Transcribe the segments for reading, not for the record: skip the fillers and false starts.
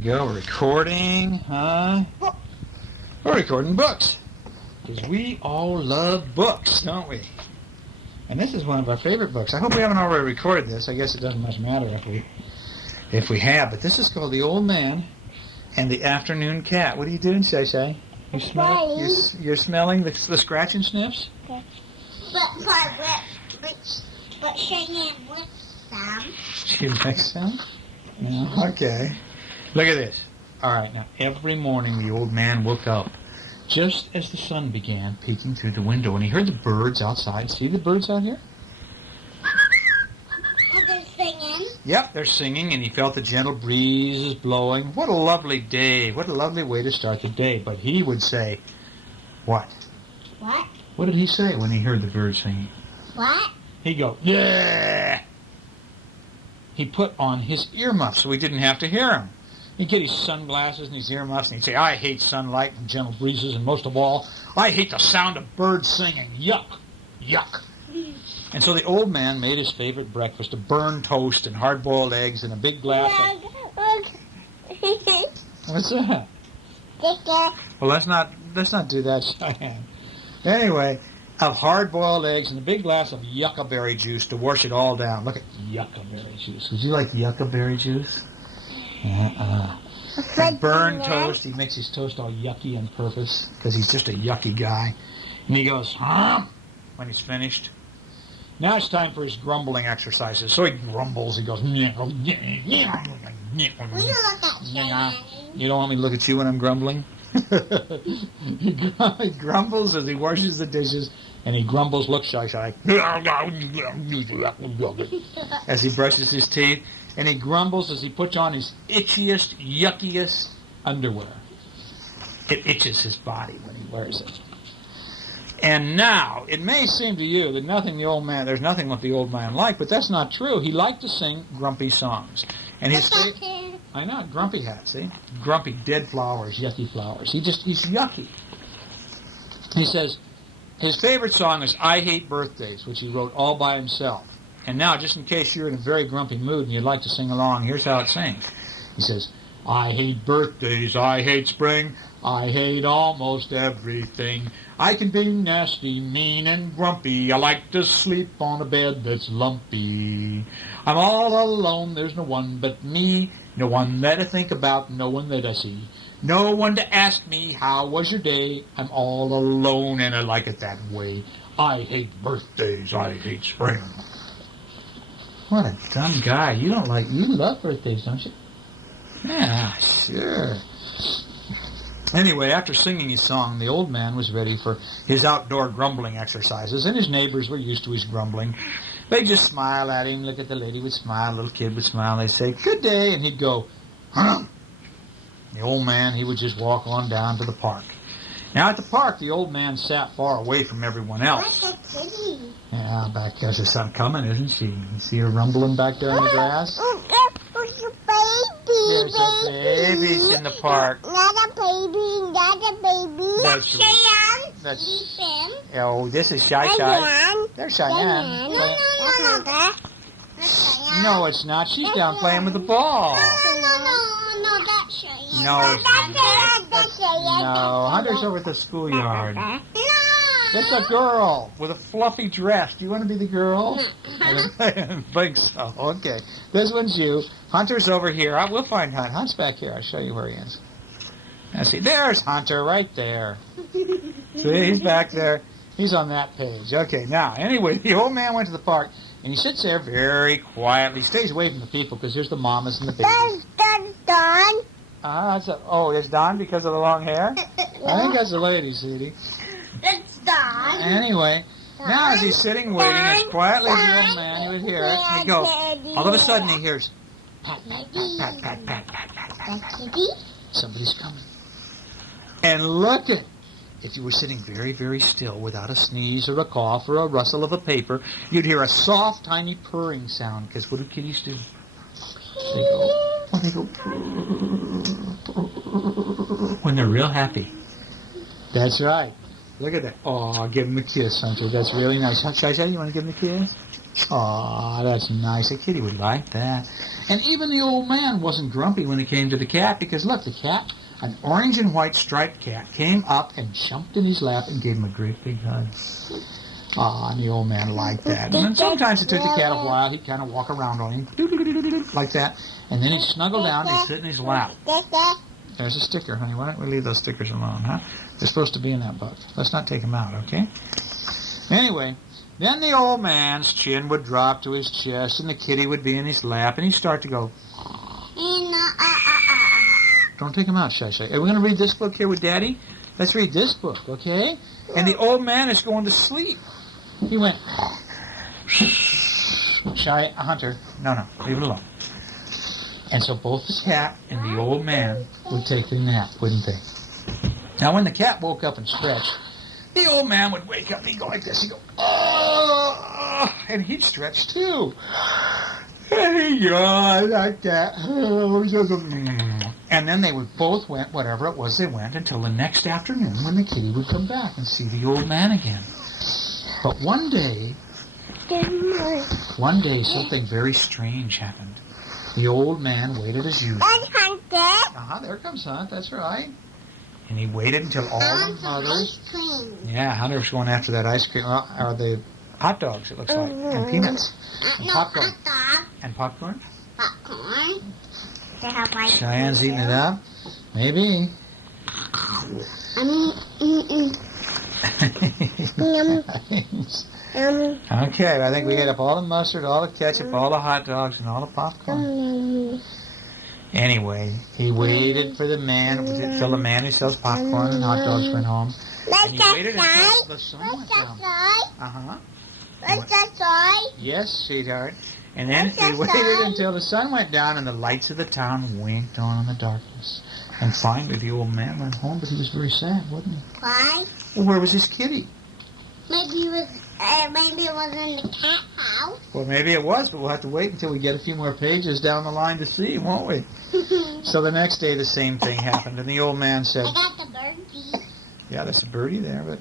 we go. We're recording, huh? We're recording books. Because we all love books, don't we? And this is one of our favorite books. I hope we haven't already recorded this. I guess it doesn't much matter if we have. But this is called The Old Man and the Afternoon Cat. What are you doing, Shay? You smell it? You're smelling the scratch and sniffs? Okay. But Cheyenne licks them. She licks them? No? Okay. Look at this. All right, now, every morning the old man woke up just as the sun began peeking through the window, and he heard the birds outside. See the birds out here? Are they singing? Yep, they're singing, and he felt the gentle breezes blowing. What a lovely day. What a lovely way to start the day. But he would say, what? What? What did he say when he heard the birds singing? What? He'd go, yeah. He put on his earmuffs so he didn't have to hear him. He'd get his sunglasses and his earmuffs, and he'd say, I hate sunlight and gentle breezes, and most of all, I hate the sound of birds singing. Yuck. Yuck. And so the old man made his favorite breakfast, a burned toast and hard-boiled eggs and a big glass of... What's that? Well, let's not do that, Cheyenne. Anyway, of hard-boiled eggs and a big glass of yucca-berry juice to wash it all down. Look at yucca-berry juice. Would you like yucca-berry juice? Burned toast. He makes his toast all yucky on purpose because he's just a yucky guy. And he goes, huh? When he's finished. Now it's time for his grumbling exercises. So he grumbles. He goes, you don't want me to look at you when I'm grumbling? He grumbles as he washes the dishes, and he grumbles, look shy, as he brushes his teeth, and he grumbles as he puts on his itchiest, yuckiest underwear. It itches his body when he wears it. And now, it may seem to you that there's nothing what the old man liked, but that's not true. He liked to sing grumpy songs. And his I know, grumpy hat, see? Grumpy, dead flowers, yucky flowers. He's yucky. He says his favorite song is I Hate Birthdays, which he wrote all by himself. And now, just in case you're in a very grumpy mood and you'd like to sing along, here's how it sings. He says, I hate birthdays, I hate spring, I hate almost everything. I can be nasty, mean, and grumpy. I like to sleep on a bed that's lumpy. I'm all alone, there's no one but me. No one that I think about, no one that I see. No one to ask me, how was your day? I'm all alone and I like it that way. I hate birthdays, I hate spring. What a dumb guy. You love birthdays, don't you? Yeah, sure. Anyway, after singing his song, the old man was ready for his outdoor grumbling exercises, and his neighbors were used to his grumbling. They'd just smile at him, look at the lady would smile, little kid would smile, they'd say, good day, and he'd go, huh? The old man, he would just walk on down to the park. Now at the park, the old man sat far away from everyone else. What's a kitty? Yeah, back there's the sun coming, isn't she? You see her rumbling back there in the grass? There's a baby. There's a baby in the park. Not a baby, not a baby. That's Cheyenne. That's. Ethan. Oh, this is Shy. Cheyenne. There's Cheyenne. No, that. Cheyenne. No, it's not. She's down playing with the ball. No, that's Cheyenne. No, it's That's Cheyenne. No, Hunter's over at the schoolyard. No. That's a girl with a fluffy dress. Do you want to be the girl? I don't think so. Okay. This one's you. Hunter's over here. We'll find Hunt. Hunt's back here. I'll show you where he is. Now see, there's Hunter right there. See, he's back there. He's on that page. Okay, now, anyway, the old man went to the park, and he sits there very quietly. He stays away from the people because there's the mamas and the babies. That's Don. It's Don because of the long hair? I think that's the lady, sweetie. It's Don. Anyway, now as he's sitting waiting as quietly as the old man, he would hear it, and he'd go, all of a sudden he hears, pat, pat, pat, pat, pat, pat, pat, pat, pat. Somebody's coming. And look at, if you were sitting very, very still without a sneeze or a cough or a rustle of a paper, you'd hear a soft, tiny purring sound, because what do kitties do? They go when they're real happy. That's right. Look at that. Oh, give him a kiss, Hunter. That's really nice. Shy, you want to give him a kiss? Oh, that's nice. A kitty would like that. And even the old man wasn't grumpy when it came to the cat, because look, the cat, an orange and white striped cat, came up and jumped in his lap and gave him a great big hug. Ah, and the old man liked that. And then sometimes it took the cat a while. He'd kind of walk around on him, like that, and then he'd snuggle down and he'd sit in his lap. There's a sticker, honey. Why don't we leave those stickers alone, huh? They're supposed to be in that book. Let's not take them out, okay? Anyway, then the old man's chin would drop to his chest, and the kitty would be in his lap, and he'd start to go... Don't take them out, Shy. Are we going to read this book here with Daddy? Let's read this book, okay? And the old man is going to sleep. He went... Shy, Hunter, no, leave it alone. And so both the cat and the old man would take their nap, wouldn't they? Now, when the cat woke up and stretched, the old man would wake up, he'd go like this, he'd go, oh, and he'd stretch too. And he'd yawn like that. And then they would both went, whatever it was they went, until the next afternoon when the kitty would come back and see the old man again. But one day something very strange happened. The old man waited as usual. There comes Hunt, that's right. And he waited until all the mothers... Yeah, Hunter was going after that ice cream, or the hot dogs, it looks like, and peanuts, and popcorn. And popcorn? Popcorn. Cheyenne's eating it up? Maybe. Okay, I think we ate up all the mustard, all the ketchup, all the hot dogs, and all the popcorn. Anyway, he waited for the man, until the man who sells popcorn and hot dogs went home. And he waited until the sun went down. Yes, sweetheart. And then he waited until the sun went down and the lights of the town winked on in the darkness. And finally the old man went home, but he was very sad, wasn't he? Why? Well, where was his kitty? Maybe it was in the cat house. Well, maybe it was, but we'll have to wait until we get a few more pages down the line to see, won't we? So the next day the same thing happened, and the old man said... I got the birdie. Yeah, there's a birdie there, but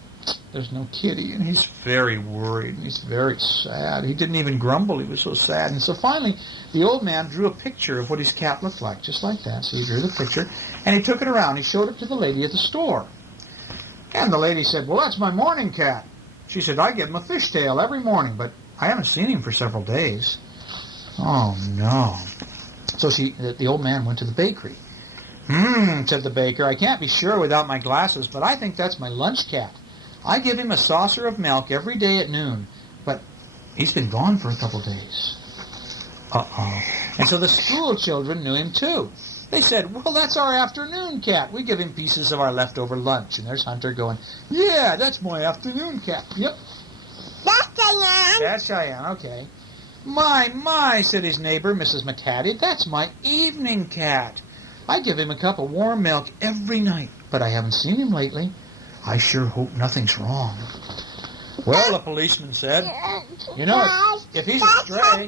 there's no kitty, and he's very worried, and he's very sad. He didn't even grumble, he was so sad. And so finally, the old man drew a picture of what his cat looked like, just like that. So he drew the picture, and he took it around. He showed it to the lady at the store. And the lady said, well, that's my morning cat. She said, I give him a fishtail every morning, but I haven't seen him for several days. Oh, no. So the old man went to the bakery. Said the baker, I can't be sure without my glasses, but I think that's my lunch cat. I give him a saucer of milk every day at noon, but he's been gone for a couple days. Uh-oh. And so the school children knew him too. They said, well, that's our afternoon cat. We give him pieces of our leftover lunch. And there's Hunter going, yeah, that's my afternoon cat. Yep. That's Cheyenne. That's Cheyenne, okay. My, said his neighbor, Mrs. McCatty, that's my evening cat. I give him a cup of warm milk every night, but I haven't seen him lately. I sure hope nothing's wrong. Well, the policeman said, you know, if he's a stray...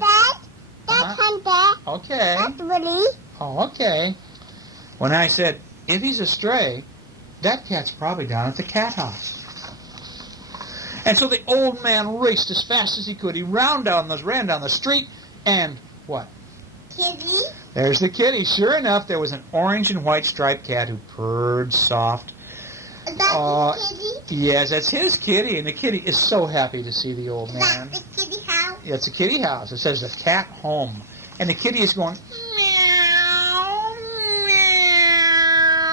That's Hunter. Okay. That's Willie. Oh, okay. When I said, if he's a stray, that cat's probably down at the cat house. And so the old man raced as fast as he could. He ran down the street, and what? Kitty. There's the kitty. Sure enough, there was an orange and white striped cat who purred soft. Is that his kitty? Yes, that's his kitty, and the kitty is so happy to see the old man. Is that the kitty house? Yeah, it's a kitty house. It says the cat home. And the kitty is going, meow, meow,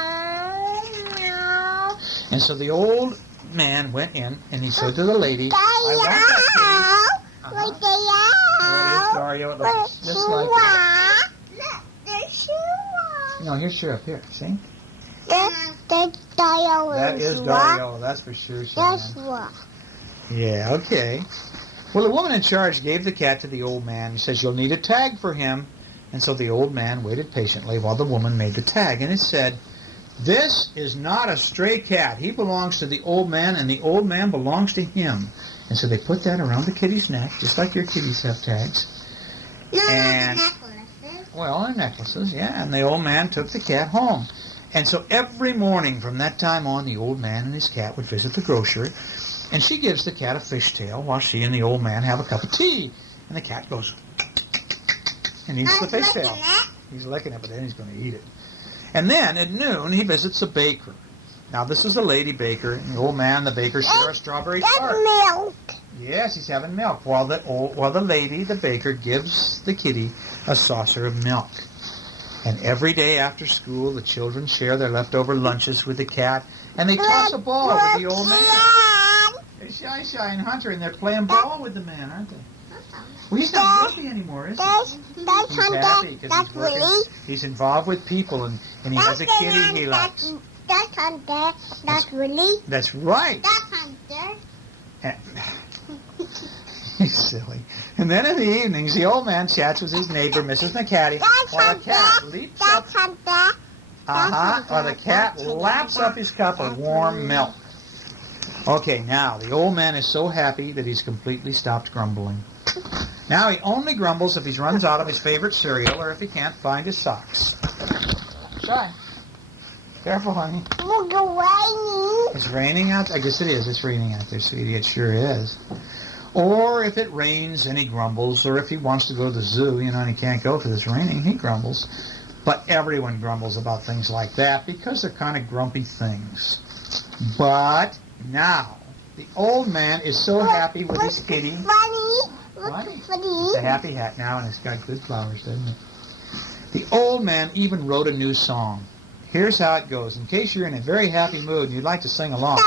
meow. And so the old man went in, and he said to the lady, I want that kitty. There it is, Dario. It looks just like that. Look, there's Shua. No, here's Sheriff. Here, see? That's Dario. That is Dario. That's for sure, Cheyenne. That's what. Yeah, okay. Well, the woman in charge gave the cat to the old man. He says, you'll need a tag for him. And so the old man waited patiently while the woman made the tag. And it said, this is not a stray cat. He belongs to the old man, and the old man belongs to him. And so they put that around the kitty's neck, just like your kitties have tags. No, And, necklaces. well, they're necklaces, yeah. And the old man took the cat home. And so every morning from that time on, the old man and his cat would visit the grocer. And she gives the cat a fishtail while she and the old man have a cup of tea. And the cat goes, and eats the fishtail. He's licking it, but then he's going to eat it. And then at noon, he visits a baker. Now, this is a lady baker, and the old man and the baker share a strawberry tart. milk. Yes, he's having milk, while the lady, the baker, gives the kitty a saucer of milk. And every day after school, the children share their leftover lunches with the cat, and they toss a ball with the old man. There's Shy and Hunter, and they're playing ball with the man, aren't they? Well, he's not guilty anymore, is he? He's happy because he's working. He's involved with people, and he has a kitty he likes. That's Hunter. That's Willie. That's right. That's Hunter. He's silly. And then in the evenings, the old man chats with his neighbor, Mrs. McCatty, while the cat leaps up. That's Hunter. While the cat laps up his cup of warm milk. Okay, now, the old man is so happy that he's completely stopped grumbling. Now he only grumbles if he runs out of his favorite cereal or if he can't find his socks. Shy. Careful, honey. Look away. It's raining out. I guess it is. It's raining out there, sweetie. It sure is. Or if it rains and he grumbles, or if he wants to go to the zoo, and he can't go because it's raining, he grumbles. But everyone grumbles about things like that because they're kind of grumpy things. But now, the old man is so happy with his kitty. Funny. What? Funny. It's a happy hat now, and it's got good flowers, doesn't it? The old man even wrote a new song. Here's how it goes. In case you're in a very happy mood and you'd like to sing along.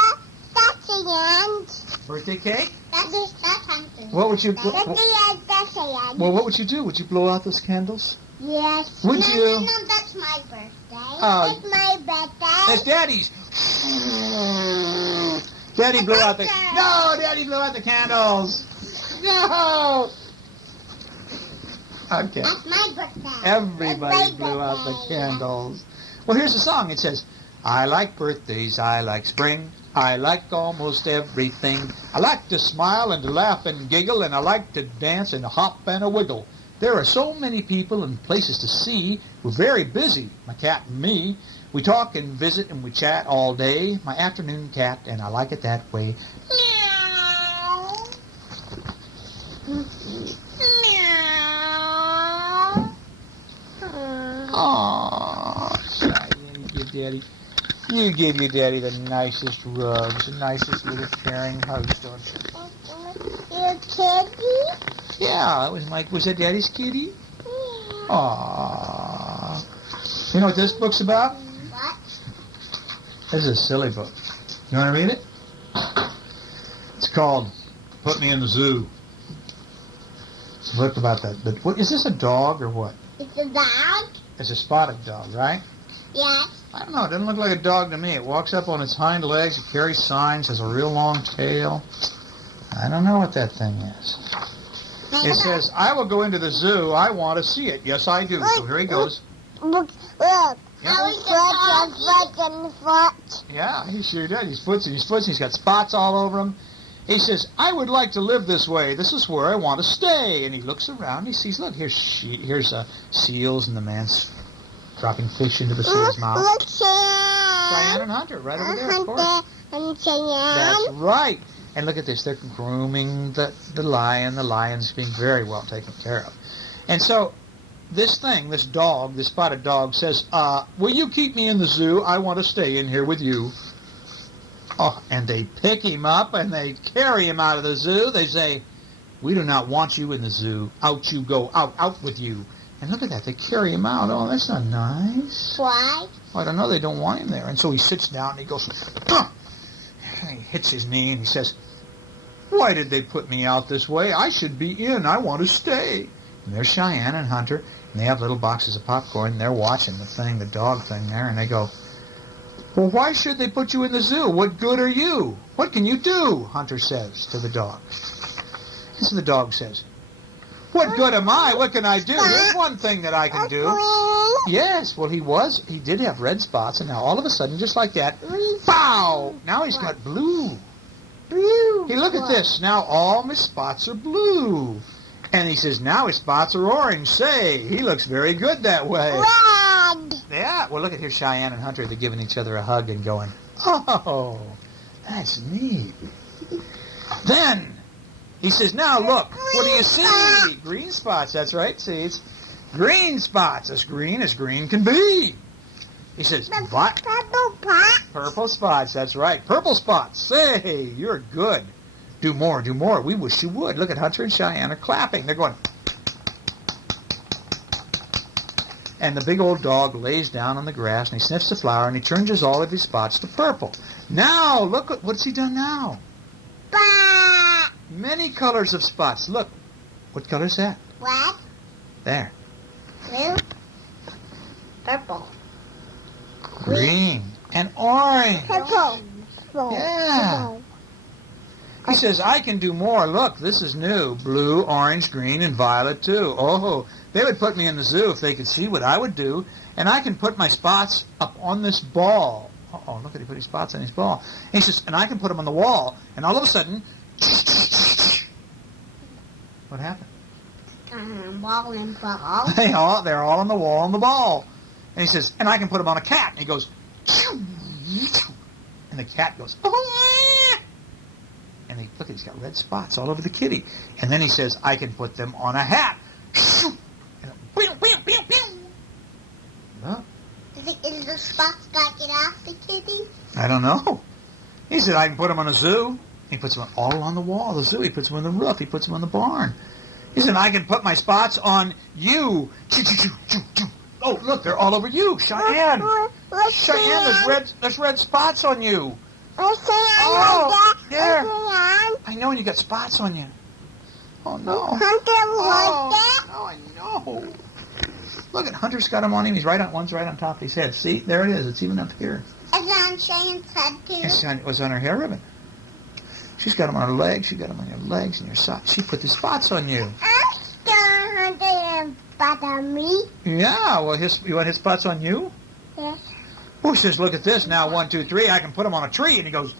That's the end. Birthday cake? That's Hunter. What would you? That's the end. That's the end. Well, what would you do? Would you blow out those candles? Yes. Would you? No, that's my birthday. Oh. It's my birthday. That's Daddy's. Daddy blew out the. No, Daddy blew out the candles. No. Okay. That's my birthday. Everybody blew out the candles. Well, here's the song. It says, I like birthdays, I like spring, I like almost everything. I like to smile and to laugh and giggle, and I like to dance and hop and a wiggle. There are so many people and places to see. We're very busy, my cat and me. We talk and visit and we chat all day. My afternoon cat, and I like it that way. Meow. Meow. Aww, Shy, you give your daddy the nicest rugs, the nicest little caring hugs, don't you? Your kitty? Yeah, was that Daddy's kitty? Yeah. Aww. You know what this book's about? What? This is a silly book. You want to read it? It's called Put Me in the Zoo. It's a book about that. What, is this a dog or what? It's a dog? It's a spotted dog, right? Yes. I don't know. It doesn't look like a dog to me. It walks up on its hind legs. It carries signs. Has a real long tail. I don't know what that thing is. It says, I will go into the zoo. I want to see it. Yes, I do. So here he goes. Look. Yeah. Yeah, he sure does. He's footsy. He's got spots all over him. He says, I would like to live this way. This is where I want to stay. And he looks around. He sees, look, here's seals, and the man's dropping fish into the seal's mouth. Look, Cheyenne. Cheyenne and Hunter, right over there, of course. Hunter and Cheyenne. That's right. And look at this. They're grooming the lion. The lion's being very well taken care of. And so this dog, this spotted dog, says, will you keep me in the zoo? I want to stay in here with you. Oh, and they pick him up and they carry him out of the zoo. They say, we do not want you in the zoo. Out you go. Out with you. And look at that. They carry him out. Oh, that's not nice. Why? Well, I don't know. They don't want him there. And so he sits down and he goes, and he hits his knee and he says, why did they put me out this way? I should be in. I want to stay. And there's Cheyenne and Hunter, and they have little boxes of popcorn, and they're watching the dog thing there, and they go, well, why should they put you in the zoo? What good are you? What can you do? Hunter says to the dog. And so the dog says, what good am I? What can I do? There's one thing that I can do. Yes, well, he did have red spots, and now all of a sudden, just like that, pow! Now he's got blue. Blue. Hey, look at this. Now all my spots are blue. And he says, now his spots are orange. Say, he looks very good that way. Red. Yeah, well, look at here, Cheyenne and Hunter. They're giving each other a hug and going, oh, that's neat. Then he says, now look, what do you see? Green spots, that's right, see. Green spots, as green can be. He says, what? Purple pot. Purple spots, that's right. Purple spots. Say, you're good. Do more, do more. We wish you would. Look at Hunter and Cheyenne are clapping. They're going. And the big old dog lays down on the grass and he sniffs the flower and he changes all of his spots to purple. Now, look, what's he done now? Pot. Many colors of spots. Look, what color is that? Red. There. Blue. Purple. Green and orange. Purple. Yeah. He says, I can do more. Look, this is new. Blue, orange, green, and violet, too. Oh, they would put me in the zoo if they could see what I would do. And I can put my spots up on this ball. Uh-oh, look at he put his spots on his ball. And he says, and I can put them on the wall. And all of a sudden, what happened? Ball and ball. They're all on the wall on the ball. And he says, and I can put them on a cat. And he goes, and the cat goes, oh, and look, he's got red spots all over the kitty. And then he says, I can put them on a hat. And look. Is the spots got to get off the kitty? I don't know. He said, I can put them on a zoo. He puts them all on the wall of the zoo. He puts them on the roof. He puts them on the barn. He said, I can put my spots on you. Oh, look, they're all over you, Cheyenne. Cheyenne, there's red spots on you. Oh, there. I know, and you got spots on you. Oh, no. Oh, I know. Look at Hunter's got them on him. One's right on top of his head. See, there it is. It's even up here. It's on Cheyenne's head, too. It was on her hair ribbon. She's got them on her legs. She got them on your legs and your socks. She put the spots on you. Hunter and spot on me. Yeah, well, you want his spots on you? Yes. Oh, he says, look at this. Now, 1, 2, 3, I can put them on a tree. And he goes,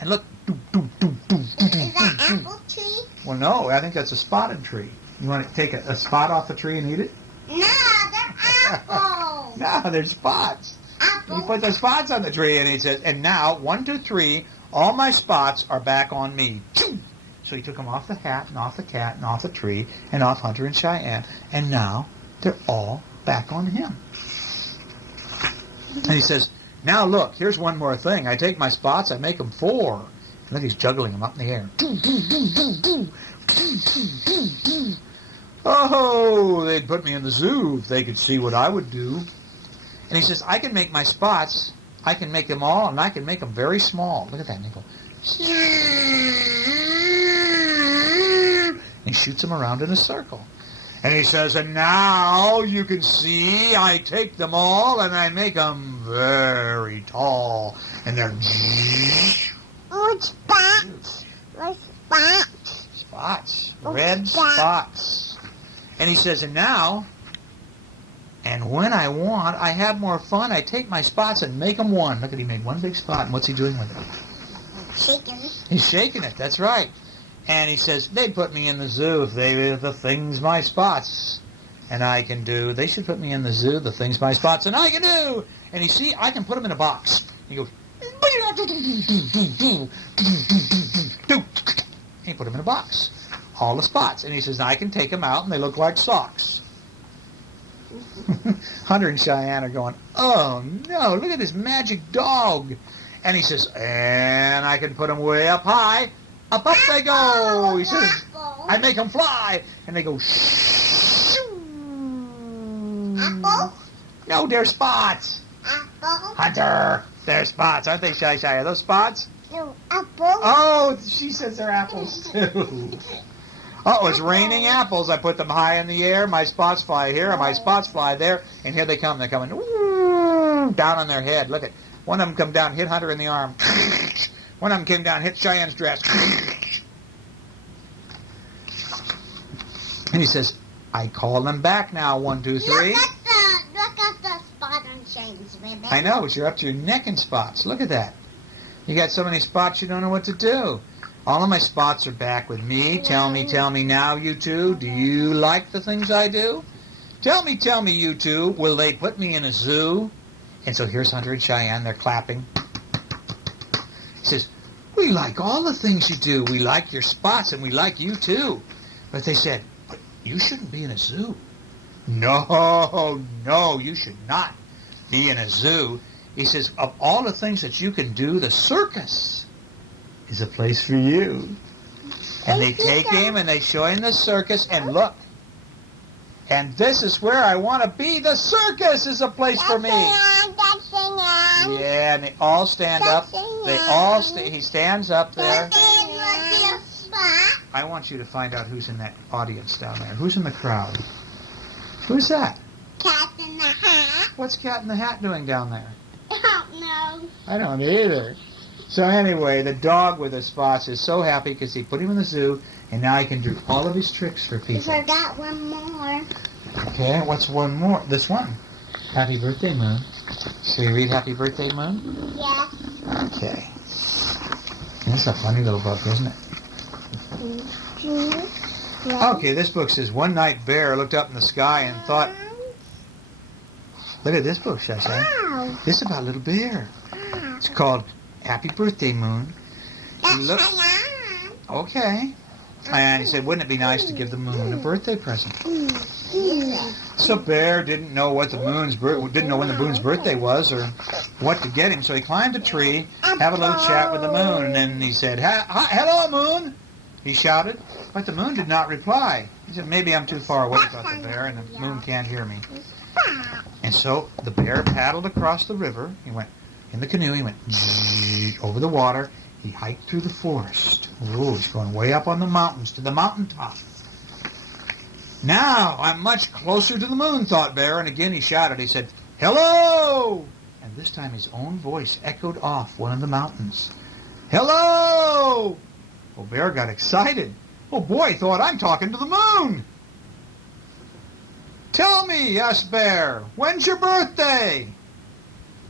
and look. Is that apple tree? Well, no, I think that's a spotted tree. You want to take a spot off the tree and eat it? No, they're apples. No, they're spots. Apples. He put the spots on the tree, and he says, and now, 1, 2, 3, all my spots are back on me. So he took them off the hat, and off the cat, and off the tree, and off Hunter and Cheyenne, and now they're all back on him. And he says, now look, here's one more thing. I take my spots, I make them 4. And look, he's juggling them up in the air. Oh, they'd put me in the zoo if they could see what I would do. And he says, I can make my spots, I can make them all, and I can make them very small. Look at that, Nickel. And he shoots them around in a circle. And he says, and now you can see I take them all and I make them very tall. And they're... Spots. Spots. Spots. Red spots. And he says, and now, and when I want, I have more fun. I take my spots and make them one. Look at, he made one big spot. And what's he doing with it? Shaking it. He's shaking it. That's right. And he says, they'd put me in the zoo if they were the things my spots and I can do. They should put me in the zoo, the things my spots and I can do. And you see, I can put them in a box. He goes, he put them in a box. All the spots. And he says, I can take them out and they look like socks. Hunter and Cheyenne are going, oh no, look at this magic dog. And he says, and I can put them way up high. Up they go. He says, I make them fly. And they go, Apple? No, they're spots. Apple? Hunter, they're spots. Aren't they, Shy? Are those spots? No, apple? Oh, she says they're apples, too. Oh, it's raining apples. I put them high in the air. My spots fly here, and my spots fly there. And here they come. They're coming down on their head. Look at one of them come down, hit Hunter in the arm. One of them came down, hit Cheyenne's dress. And he says, I call them back now, 1, 2, 3. Look at the spot on Cheyenne's ribbon. I know, but you're up to your neck in spots. Look at that. You got so many spots you don't know what to do. All of my spots are back with me. Tell me now, you two. Do you like the things I do? Tell me, you two. Will they put me in a zoo? And so here's Hunter and Cheyenne. They're clapping. He says, we like all the things you do. We like your spots, and we like you, too. But they said, you shouldn't be in a zoo. No, you should not be in a zoo. He says, of all the things that you can do, the circus is a place for you. And they take him and they show him the circus, and look. And this is where I want to be. The circus is a place for me. Yeah, and they all stand up. He stands up there. I want you to find out who's in that audience down there. Who's in the crowd? Who's that? Cat in the Hat. What's Cat in the Hat doing down there? I don't know. I don't either. So anyway, the dog with the spots is so happy because he put him in the zoo, and now he can do all of his tricks for people. I forgot one more. Okay, what's one more? This one. Happy birthday, Moon. Should we read Happy Birthday, Moon? Yes. Okay. That's a funny little book, isn't it? Okay, this book says, one night Bear looked up in the sky and thought, look at this book, Shasha. Wow. This is about little bear. It's called Happy Birthday, Moon. Okay. And he said, wouldn't it be nice to give the moon a birthday present? So Bear didn't know when the moon's birthday was or what to get him. So he climbed a tree, have a little chat with the moon, and then he said, hello, moon, he shouted. But the moon did not reply. He said, maybe I'm too far away, thought the bear, and the moon can't hear me. And so the bear paddled across the river. He went in the canoe. He went over the water. He hiked through the forest. Oh, he's going way up on the mountains to the mountaintop. Now I'm much closer to the moon, thought Bear, and again he shouted. He said, hello! And this time his own voice echoed off one of the mountains. Hello! Well, Bear got excited. Oh boy, he thought, I'm talking to the moon. Tell me, asked Bear, when's your birthday?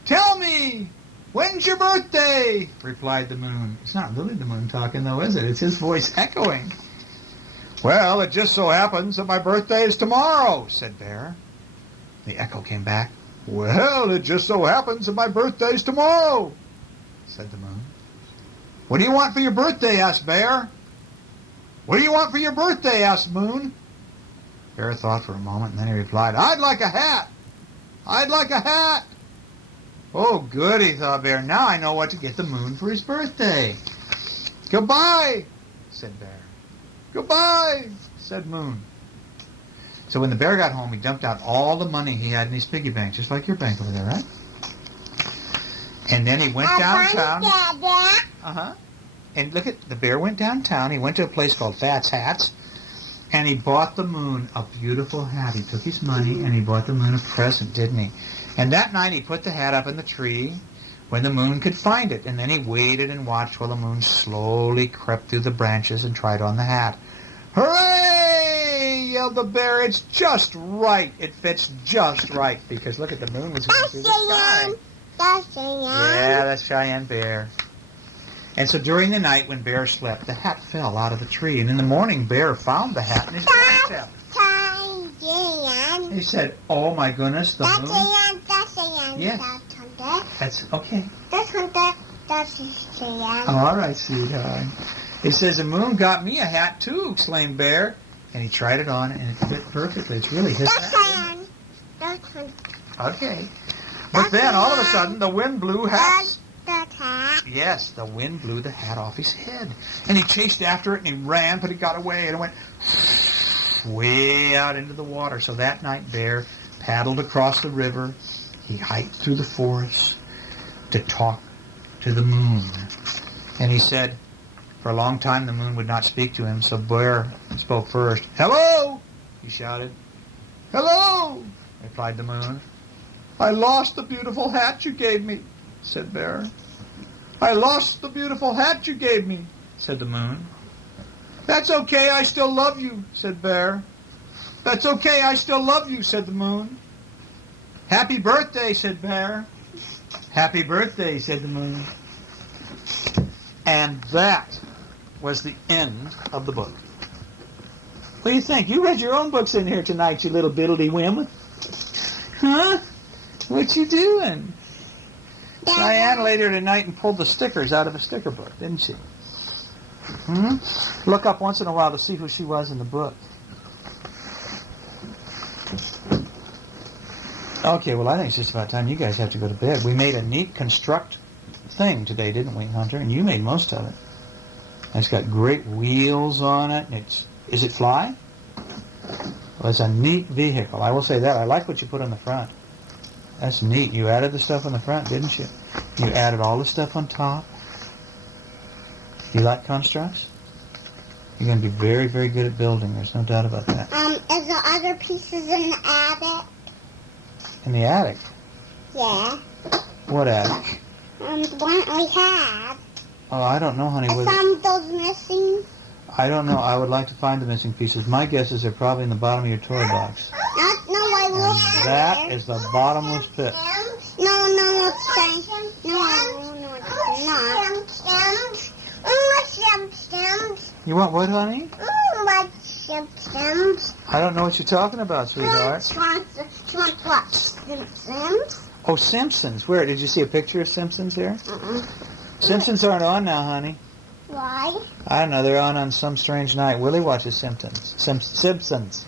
Tell me, when's your birthday? Replied the moon. It's not really the moon talking, though, is it? It's his voice echoing. Well, it just so happens that my birthday is tomorrow, said Bear. The echo came back. Well, it just so happens that my birthday is tomorrow, said the moon. What do you want for your birthday? Asked Bear. What do you want for your birthday? Asked Moon. Bear thought for a moment, and then he replied, I'd like a hat. I'd like a hat. Oh, goody, thought Bear. Now I know what to get the moon for his birthday. Goodbye, said Bear. Goodbye, said Moon. So when the bear got home, he dumped out all the money he had in his piggy bank, just like your bank over there, right? And then he went downtown. And look at, the bear went downtown. He went to a place called Fat's Hats, and he bought the moon a beautiful hat. He took his money and he bought the moon a present, didn't he? And that night he put the hat up in the tree when the moon could find it. And then he waited and watched while the moon slowly crept through the branches and tried on the hat. Hooray! Yelled the bear. It's just right. It fits just right. Because look at, the moon was going through the sky. Yeah, that's Cheyenne Bear. And so during the night when Bear slept, the hat fell out of the tree. And in the morning, Bear found the hat in his bathtub. He said, oh my goodness, the moon. Yes. That's okay. All right, sweetheart. He says, the moon got me a hat too, exclaimed Bear. And he tried it on and it fit perfectly. It's really his hat. Okay. But then all of a sudden the wind blew hats. Yes, the wind blew the hat off his head. And he chased after it and he ran, but he got away and it went way out into the water. So that night Bear paddled across the river. He hiked through the forest to talk to the moon. And he said, for a long time the moon would not speak to him, so Bear spoke first. Hello, he shouted. Hello, replied the moon. I lost the beautiful hat you gave me, said Bear. I lost the beautiful hat you gave me, said the moon. That's okay, I still love you, said Bear. That's okay, I still love you, said the moon. Happy birthday, said Bear. Happy birthday, said the moon. And that was the end of the book. What do you think? You read your own books in here tonight, you little biddly whim. Huh? What you doing? Diane laid here tonight and pulled the stickers out of a sticker book, didn't she? Look up once in a while to see who she was in the book. Okay, well, I think it's just about time you guys have to go to bed. We made a neat construct thing today, didn't we, Hunter? And you made most of it. It's got great wheels on it. Is it fly? Well, it's a neat vehicle. I will say that. I like what you put on the front. That's neat. You added the stuff on the front, didn't you? You added all the stuff on top. You like constructs? You're going to be very, very good at building. There's no doubt about that. Is there other pieces in the attic? In the attic? Yeah. What attic? The one we had. Oh, I don't know, honey. Are some of those missing? I don't know. I would like to find the missing pieces. My guess is they're probably in the bottom of your toy box. No, I looked And that is the bottomless pit. No, it's saying. No, it's not. You want what, honey? I don't know what you're talking about, sweetheart. She wants what? Simpsons? Oh, Simpsons. Where? Did you see a picture of Simpsons there? Simpsons aren't on now, honey. Why? I don't know. They're on some strange night. Willie watches Simpsons. Simpsons.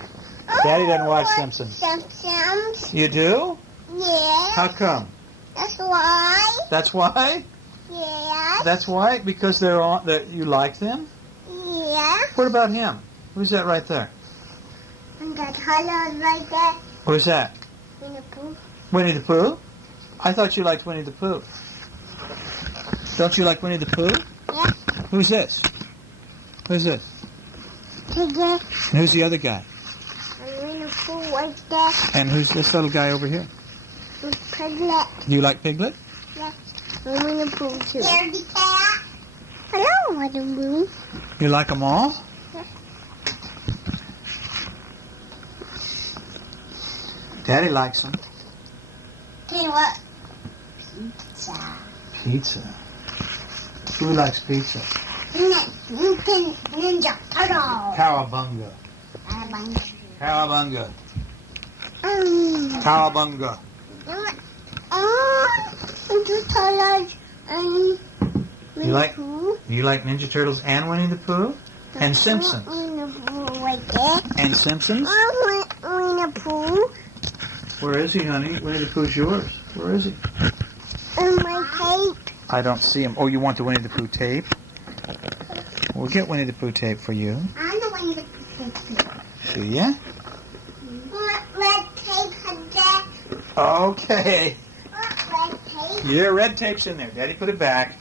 Daddy doesn't watch Simpsons. Simpsons? You do? Yeah. How come? That's why. That's why? Yeah. That's why? Because they're on. You like them? Yeah. What about him? Who's that right there? And that color right there. Who's that? In the pool. Winnie the Pooh? I thought you liked Winnie the Pooh. Don't you like Winnie the Pooh? Yeah. Who's this? Who's this? Piglet. And who's the other guy? And Winnie the Pooh right there. And who's this little guy over here? Piglet. Do you like Piglet? Yeah. And Winnie the Pooh too. Here's the cat. Hello, Winnie the Pooh. You like them all? Yeah. Daddy likes them. Tell you what. Pizza. Pizza. Who likes pizza? Ninja Turtle. Cowabunga. Cowabunga. Cowabunga. Ninja Turtles and You like Ninja Turtles and Winnie the Pooh? And Simpsons? Winnie the Pooh right there. And Simpsons? Winnie the Pooh. Where is he, honey? Winnie the Pooh's yours. Where is he? And my tape. I don't see him. Oh, you want the Winnie the Pooh tape? We'll get Winnie the Pooh tape for you. I'm the Winnie the Pooh tape. See ya? Red tape there. Okay. Red tape. Your red tape's in there. Daddy put it back.